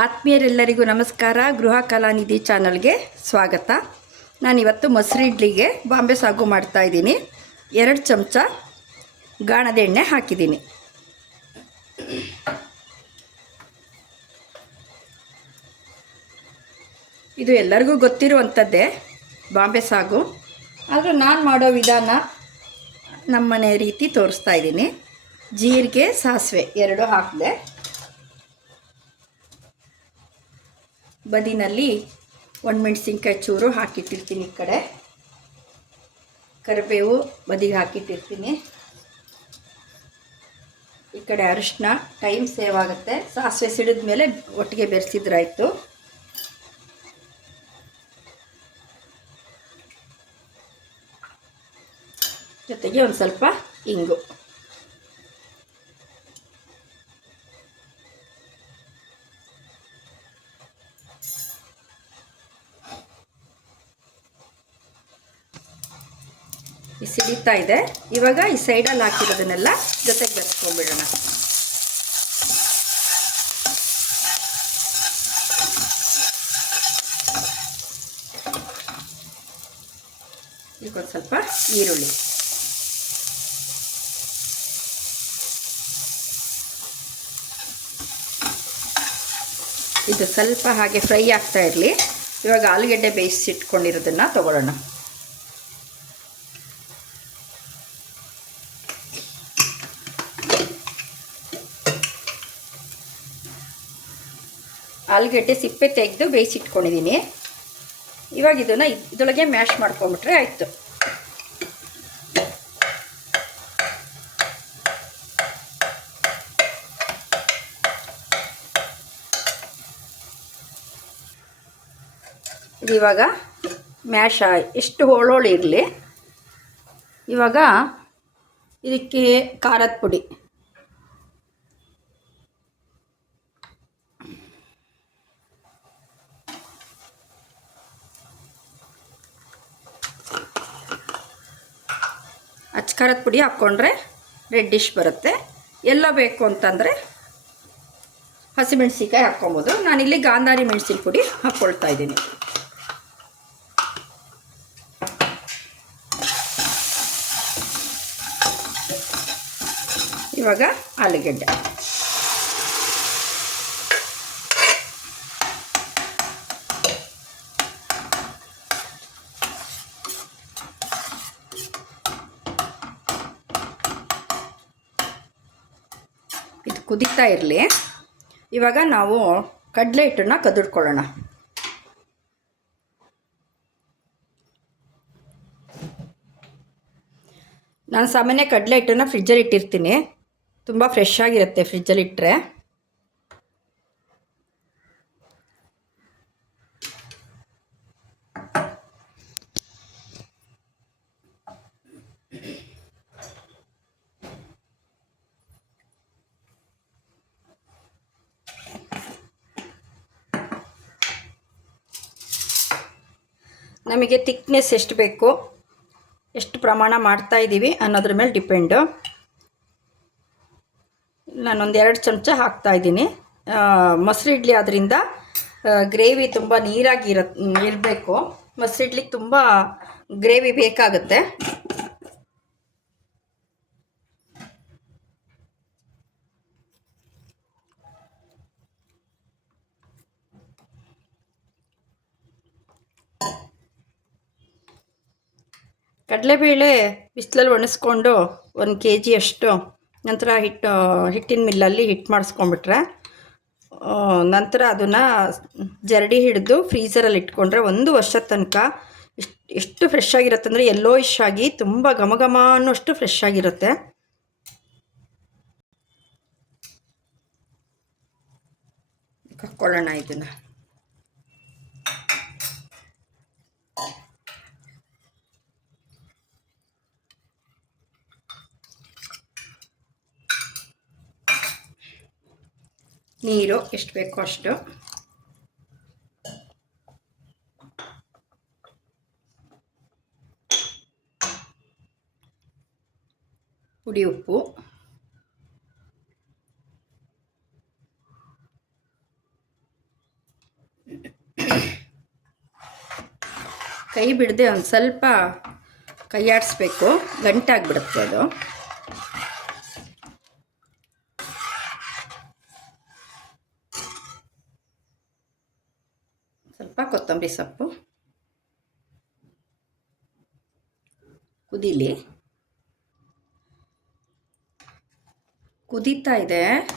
ಆತ್ಮೀಯರೆಲ್ಲರಿಗೂ ನಮಸ್ಕಾರ. ಗೃಹ ಕಲಾನಿಧಿ ಚಾನಲ್ಗೆ ಸ್ವಾಗತ. ನಾನಿವತ್ತು ಮೊಸರು ಇಡ್ಲಿಗೆ ಬಾಂಬೆ ಸಾಗು ಮಾಡ್ತಾ ಇದ್ದೀನಿ. ಎರಡು ಚಮಚ ಗಾಣದ ಎಣ್ಣೆ ಹಾಕಿದ್ದೀನಿ. ಇದು ಎಲ್ಲರಿಗೂ ಗೊತ್ತಿರುವಂಥದ್ದೇ ಬಾಂಬೆ ಸಾಗು. ಆದರೂ ನಾನು ಮಾಡೋ ವಿಧಾನ ನಮ್ಮನೆ ರೀತಿ ತೋರಿಸ್ತಾ ಇದ್ದೀನಿ. ಜೀರಿಗೆ, ಸಾಸಿವೆ ಎರಡು ಹಾಕಿದೆ. ಬದಿನಲ್ಲಿ ಒಣಮೆಣ್ಸಿನ್ಕಾಯಿ ಚೂರು ಹಾಕಿಟ್ಟಿರ್ತೀನಿ ಈ ಕಡೆ. ಕರಿಬೇವು ಬದಿಗೆ ಹಾಕಿಟ್ಟಿರ್ತೀನಿ. ಈ ಕಡೆ ಅರಿಶಿನ ಟೈಮ್ ಸೇವ್ ಆಗುತ್ತೆ. ಸಾಸಿವೆ ಸಿಡಿದ ಮೇಲೆ ಒಟ್ಟಿಗೆ ಬೆರೆಸಿದ್ರಾಯ್ತು. ಜೊತೆಗೆ ಒಂದು ಸ್ವಲ್ಪ ಇಂಗು. ಸಿಡಿತಾ ಇದೆ. ಇವಾಗ ಈ ಸೈಡಲ್ಲಿ ಹಾಕಿರೋದನ್ನೆಲ್ಲ ಜೊತೆಗೆ ಬೆರೆಸ್ಕೊಂಡ್ಬಿಡೋಣ. ಇದಕ್ಕೊಂದು ಸ್ವಲ್ಪ ಈರುಳ್ಳಿ. ಇದು ಸ್ವಲ್ಪ ಹಾಗೆ ಫ್ರೈ ಆಗ್ತಾ ಇರಲಿ. ಇವಾಗ ಆಲೂಗಡ್ಡೆ ಬೇಯಿಸಿಟ್ಕೊಂಡಿರೋದನ್ನು ತಗೊಳ್ಳೋಣ. ಆಲೂಗೆಡ್ಡೆ ಸಿಪ್ಪೆ ತೆಗೆದು ಬೇಯಿಸಿಟ್ಕೊಂಡಿದ್ದೀನಿ. ಇವಾಗ ಇದನ್ನು ಇದೊಳಗೆ ಮ್ಯಾಶ್ ಮಾಡ್ಕೊಂಬಿಟ್ರೆ ಆಯಿತು. ಇವಾಗ ಮ್ಯಾಶ್ ಎಷ್ಟು ಹೋಳೋಳು ಇರಲಿ. ಇವಾಗ ಇದಕ್ಕೆ ಖಾರದ ಪುಡಿ. ಅಚ್ಚ ಖಾರದ ಪುಡಿ ಹಾಕ್ಕೊಂಡ್ರೆ ರೆಡ್ಡಿಶ್ ಬರುತ್ತೆ. ಎಲ್ಲ ಬೇಕು ಅಂತಂದರೆ ಹಸಿಮೆಣ್ಸಿಕಾಯಿ ಹಾಕ್ಕೊಬೋದು. ನಾನಿಲ್ಲಿ ಗಾಂಧಾರಿ ಮೆಣಸಿನ ಪುಡಿ ಹಾಕ್ಕೊಳ್ತಾ ಇದ್ದೀನಿ. ಇವಾಗ ಆಲೂಗೆಡ್ಡೆ. ಕುದೀತಾ ಇರಲಿ. ಇವಾಗ ನಾವು ಕಡಲೆ ಹಿಟ್ಟನ್ನು ಕದಿಡ್ಕೊಳ್ಳೋಣ ನಾನು ಸಾಮಾನ್ಯ ಕಡಲೆ ಹಿಟ್ಟನ್ನು ಫ್ರಿಜ್ಜಲ್ಲಿ ಇಟ್ಟಿರ್ತೀನಿ. ತುಂಬ ಫ್ರೆಶ್ ಆಗಿರುತ್ತೆ ಫ್ರಿಜ್ಜಲ್ಲಿ ಇಟ್ಟರೆ ನಮಗೆ ತಿಕ್ನೆಸ್ ಎಷ್ಟು ಬೇಕು, ಎಷ್ಟು ಪ್ರಮಾಣ ಮಾಡ್ತಾ ಇದ್ದೀವಿ ಅನ್ನೋದ್ರ ಮೇಲೆ ಡಿಪೆಂಡು ನಾನೊಂದು ಎರಡು ಚಮಚ ಹಾಕ್ತಾ ಇದ್ದೀನಿ. ಮೊಸರು ಇಡ್ಲಿ ಆದ್ದರಿಂದ ಗ್ರೇವಿ ತುಂಬ ನೀರಾಗಿ ಇರ ಇರಬೇಕು. ಮೊಸರು ಇಡ್ಲಿಗೆ ತುಂಬ ಗ್ರೇವಿ ಬೇಕಾಗುತ್ತೆ. ಕಡಲೆಬೇಳೆ ಬಿಸಿಲಲ್ಲಿ ಒಣಸ್ಕೊಂಡು ಒಂದು ಕೆ ಜಿಯಷ್ಟು ನಂತರ ಹಿಟ್ಟು, ಹಿಟ್ಟಿನ ಮಿಲ್ಲಲ್ಲಿ ಹಿಟ್ಟು ಮಾಡಿಸ್ಕೊಂಡ್ಬಿಟ್ರೆ ನಂತರ ಅದನ್ನು ಜರಡಿ ಹಿಡಿದು ಫ್ರೀಸರಲ್ಲಿ ಇಟ್ಕೊಂಡ್ರೆ ಒಂದು ವರ್ಷ ತನಕ ಇಷ್ಟು, ಎಷ್ಟು ಫ್ರೆಶ್ ಆಗಿರುತ್ತೆ ಅಂದರೆ ಎಲ್ಲೋ ಇಶ್ ಆಗಿ ತುಂಬ ಘಮ ಘಮ ಅನ್ನೋಷ್ಟು ಫ್ರೆಶ್ ಆಗಿರುತ್ತೆ. ಹಾಕ್ಕೊಳ್ಳೋಣ ಇದನ್ನು. ನೀರು ಎಷ್ಟು ಬೇಕು ಅಷ್ಟು. ಪುಡಿ ಉಪ್ಪು. ಕೈ ಬಿಡದೆ ಒಂದು ಸ್ವಲ್ಪ ಕೈಯಾಡಿಸ್ಬೇಕು. ಗಂಟಾಗಿಬಿಡುತ್ತೆ ಅದು. ಸ್ವಲ್ಪ ಕೊತ್ತಂಬರಿ ಸೊಪ್ಪು. ಕುದೀಲಿ. ಕುದೀತಾ ಇದೆ.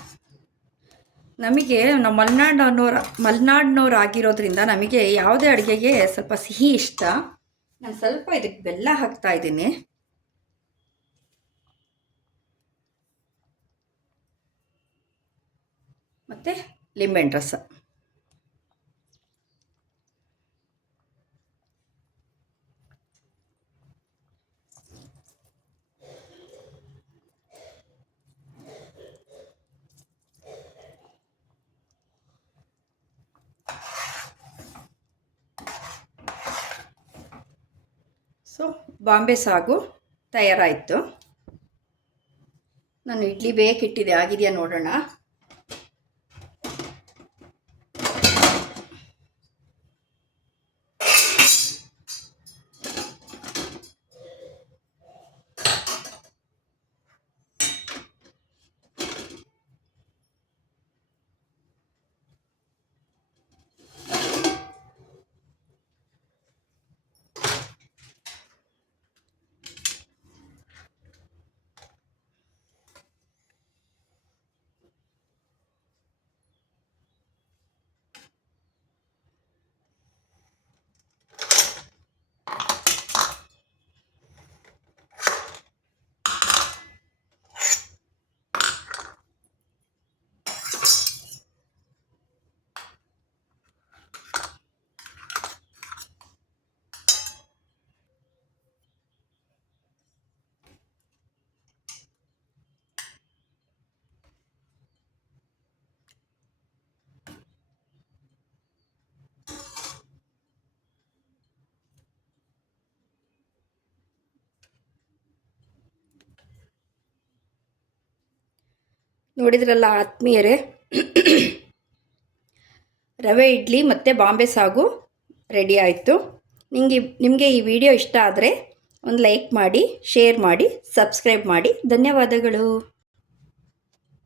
ನಮಗೆ ನಾವು ಮಲೆನಾಡಿನವ್ರ, ಮಲೆನಾಡಿನವ್ರು ಆಗಿರೋದ್ರಿಂದ ನಮಗೆ ಯಾವುದೇ ಅಡುಗೆಗೆ ಸ್ವಲ್ಪ ಸಿಹಿ ಇಷ್ಟ. ನಾನು ಸ್ವಲ್ಪ ಇದಕ್ಕೆ ಬೆಲ್ಲ ಹಾಕ್ತಾ ಇದ್ದೀನಿ. ಮತ್ತು ಲಿಂಬೆಹಣ್ಣು ರಸ. ಸೊ ಬಾಂಬೆ ಸಾಗು ತಯಾರಾಯಿತು. ನಾನು ಇಡ್ಲಿ ಬೇಕಿಟ್ಟಿದೆ ಆಗಿದೆಯಾ ನೋಡೋಣ. ನೋಡಿದ್ರಲ್ಲ ಆತ್ಮೀಯರೇ? ರವೆ, ಇಡ್ಲಿ ಮತ್ತು ಬಾಂಬೆ ಸಾಗು ರೆಡಿ ಆಯಿತು. ನಿಮಗೆ ನಿಮಗೆ ಈ ವಿಡಿಯೋ ಇಷ್ಟ ಆದರೆ ಒಂದು ಲೈಕ್ ಮಾಡಿ ಶೇರ್ ಮಾಡಿ ಸಬ್ಸ್ಕ್ರೈಬ್ ಮಾಡಿ. ಧನ್ಯವಾದಗಳು.